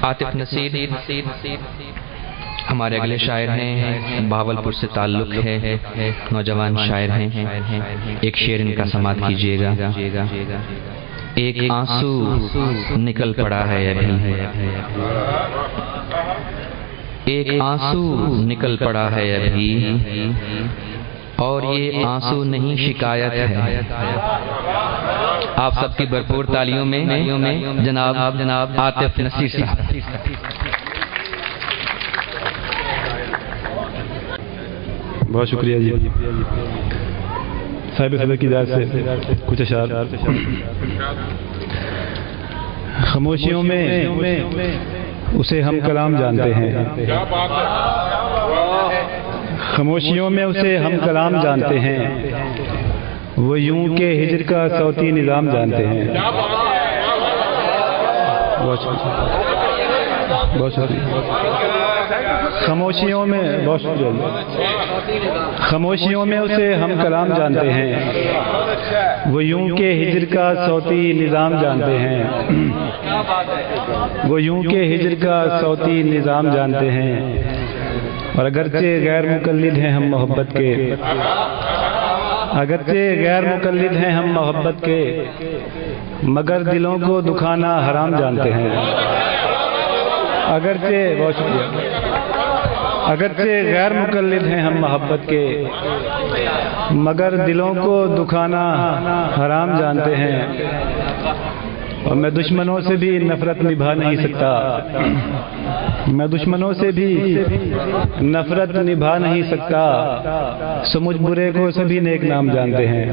عاطف نصیر ہمارے اگلے شاعر ہیں، بہاولپور سے تعلق ہے، نوجوان شاعر ہیں۔ ایک شعر ان کا سماعت کیجیے گا۔ ایک آنسو نکل پڑا ہے ابھی، ایک آنسو نکل پڑا ہے ابھی، اور یہ آنسو نہیں شکایت ہے۔ آپ سب کی بھرپور تالیوں میں جناب عاطف نصیر صاحب۔ بہت شکریہ جی صاحب صدر کی ذات سے کچھ اشعار۔ خاموشیوں میں اسے ہم کلام جانتے ہیں، خاموشیوں میں اسے ہم کلام جانتے ہیں، وہ یوں کہ ہجر کا صوتی نظام جانتے ہیں۔ بہت شکریہ۔ خاموشیوں میں بہت شکریہ، خاموشیوں میں اسے ہم کلام جانتے ہیں، وہ یوں کہ ہجر کا صوتی نظام جانتے ہیں، وہ یوں کہ ہجر کا صوتی نظام جانتے ہیں، اور اگرچہ غیر مقلد ہیں ہم محبت کے، اگرچہ غیر مقلد ہیں ہم محبت کے، مگر دلوں کو دکھانا حرام جانتے ہیں۔ اگرچہ بہت شکریہ، اگرچہ غیر مقلد ہیں ہم محبت کے، مگر دلوں کو دکھانا حرام جانتے ہیں، اور میں دشمنوں سے بھی نفرت نبھا نہیں سکتا، میں دشمنوں سے بھی نفرت نبھا نہیں سکتا، سمجھ برے کو سبھی نیک نام جانتے ہیں۔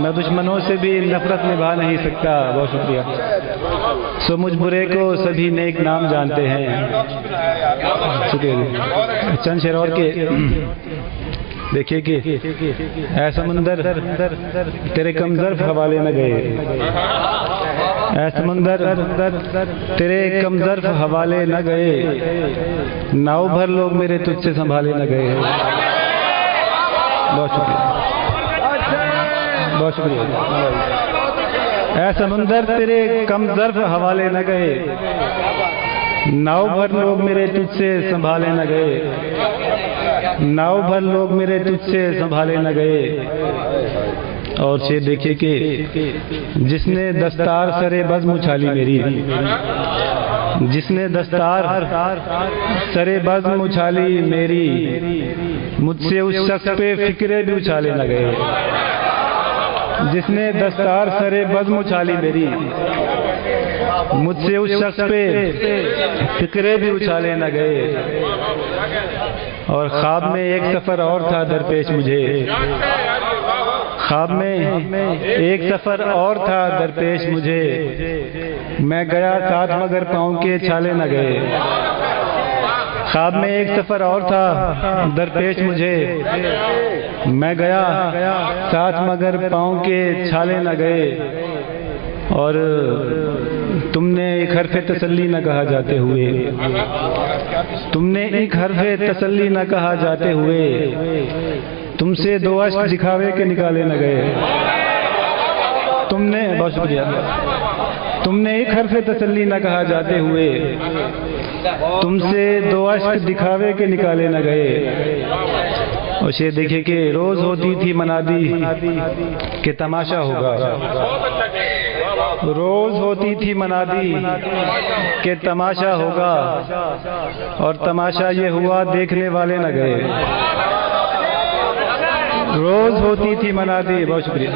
میں دشمنوں سے بھی نفرت نبھا نہیں سکتا، بہت شکریہ، سمجھ برے کو سبھی نیک نام جانتے ہیں۔ شکریہ۔ چند شعر اور کے دیکھیے کہ اے سمندر تیرے کم ظرف حوالے نہ گئے، اے سمندر تیرے کم ظرف حوالے نہ گئے، ناؤ بھر لوگ میرے تجھ سے سنبھالے نہ گئے۔ بہت شکریہ، بہت شکریہ۔ اے سمندر تیرے کم ظرف حوالے نہ گئے، ناؤ بھر لوگ میرے تجھ سے سنبھالے نہ گئے، ناؤ بھر لوگ میرے تجھ سے سنبھالے نہ گئے۔ اور شعر دیکھیے کہ جس نے دستار سرے بزم اچھالی میری، جس نے دستار سرے بزم اچھالی میری، مجھ سے اس شخص پہ فکرے بھی اچھالے نہ گئے۔ جس نے دستار سرے بزم اچھالی میری، مجھ سے اس شخص پہ فکرے بھی اچھالے نہ گئے۔ اور خواب میں ایک سفر اور تھا درپیش مجھے، خواب میں ایک سفر اور تھا درپیش مجھے، میں گیا ساتھ مگر پاؤں کے چھالے نہ گئے۔ خواب میں ایک سفر اور تھا درپیش مجھے، میں گیا ساتھ مگر پاؤں کے چھالے نہ گئے۔ اور تم نے ایک حرف تسلی نہ کہا جاتے ہوئے، تم نے ایک حرف تسلی نہ کہا جاتے ہوئے، تم سے دو اشک دکھاوے کے نکالے نہ گئے۔ تم نے بہت شکریہ، تم نے ایک حرف تسلی نہ کہا جاتے ہوئے، تم سے دو اشک دکھاوے کے نکالے نہ گئے۔ اور شعر دیکھیں کہ روز ہوتی تھی منادی کہ تماشا ہوگا، روز ہوتی تھی منادی کہ تماشا ہوگا، اور تماشا یہ ہوا دیکھنے والے نہ گئے۔ روز ہوتی تھی منادی، بہت شکریہ،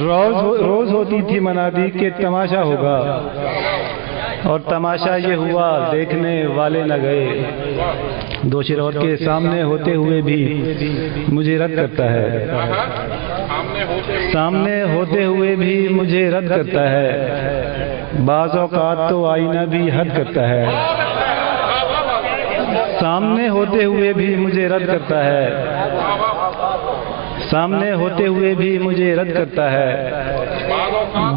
روز ہوتی تھی منادی کہ تماشا ہوگا، اور تماشا یہ ہوا دیکھنے والے نہ گئے۔ دو شعر اور کے سامنے ہوتے ہوئے بھی مجھے رد کرتا ہے، سامنے ہوتے ہوئے بھی مجھے رد کرتا ہے، بعض اوقات تو آئینہ بھی حد کرتا ہے۔ سامنے ہوتے ہوئے بھی مجھے رد کرتا ہے، سامنے ہوتے ہوئے بھی مجھے رد کرتا ہے،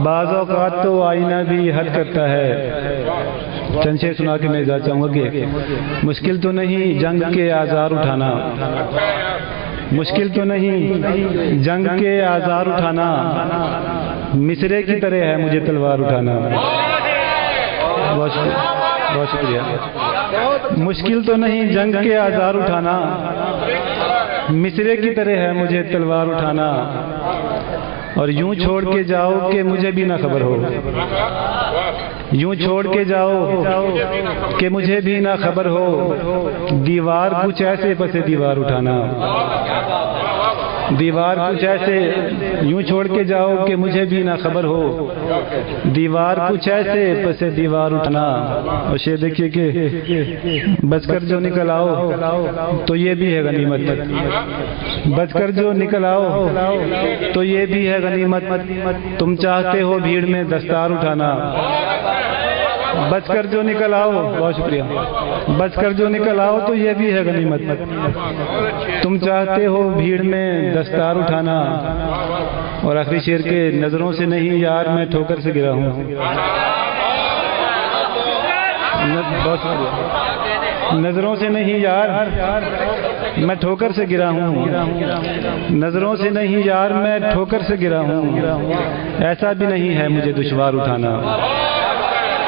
بعض اوقات تو آئینہ بھی حد کرتا ہے۔ چند شعر سنا کے میں اجازت چاہوں گا کہ مشکل تو نہیں جنگ کے آزار اٹھانا، مشکل تو نہیں جنگ کے آزار اٹھانا، مصرے کی طرح ہے مجھے تلوار اٹھانا۔ بہت شکریہ، بہت شکریہ۔ مشکل تو نہیں جنگ کے آزار اٹھانا، مصرے کی طرح ہے مجھے تلوار اٹھانا، اور یوں چھوڑ کے جاؤ کہ مجھے بھی نہ خبر ہو، یوں چھوڑ کے جاؤ کہ مجھے بھی نہ خبر ہو، دیوار کچھ ایسے پسے دیوار اٹھانا، دیوار کچھ ایسے، یوں چھوڑ کے جاؤ کہ مجھے بھی نہ خبر ہو، دیوار کچھ ایسے پسے دیوار اٹھانا۔ اور شعر دیکھیے کہ بچ کر جو نکل آؤ تو یہ بھی ہے غنیمت، بچ کر جو نکل آؤ تو یہ بھی ہے غنیمت، تم چاہتے ہو بھیڑ میں دستار اٹھانا، بچ کر جو نکل آؤ، بہت شکریہ، بچ کر جو نکل آؤ تو یہ بھی ہے غنیمت، تم چاہتے ہو بھیڑ میں دستار اٹھانا۔ اور آخری شعر کے نظروں سے نہیں یار میں ٹھوکر سے گرا ہوں، بہت شکریہ، نظروں سے نہیں یار میں ٹھوکر سے گرا ہوں، نظروں سے نہیں یار میں ٹھوکر سے گرا ہوں، ایسا بھی نہیں ہے مجھے دشوار اٹھانا،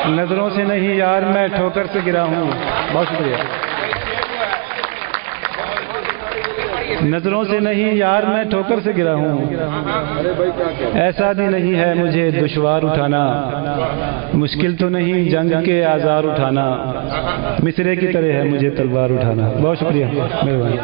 نظروں سے نہیں یار میں ٹھوکر سے گرا ہوں، بہت شکریہ، نظروں سے نہیں یار میں ٹھوکر سے گرا ہوں، ایسا بھی نہیں ہے مجھے دشوار اٹھانا، مشکل تو نہیں جنگ کے آزار اٹھانا، مصرے کی طرح ہے مجھے تلوار اٹھانا۔ بہت شکریہ، مہربانی۔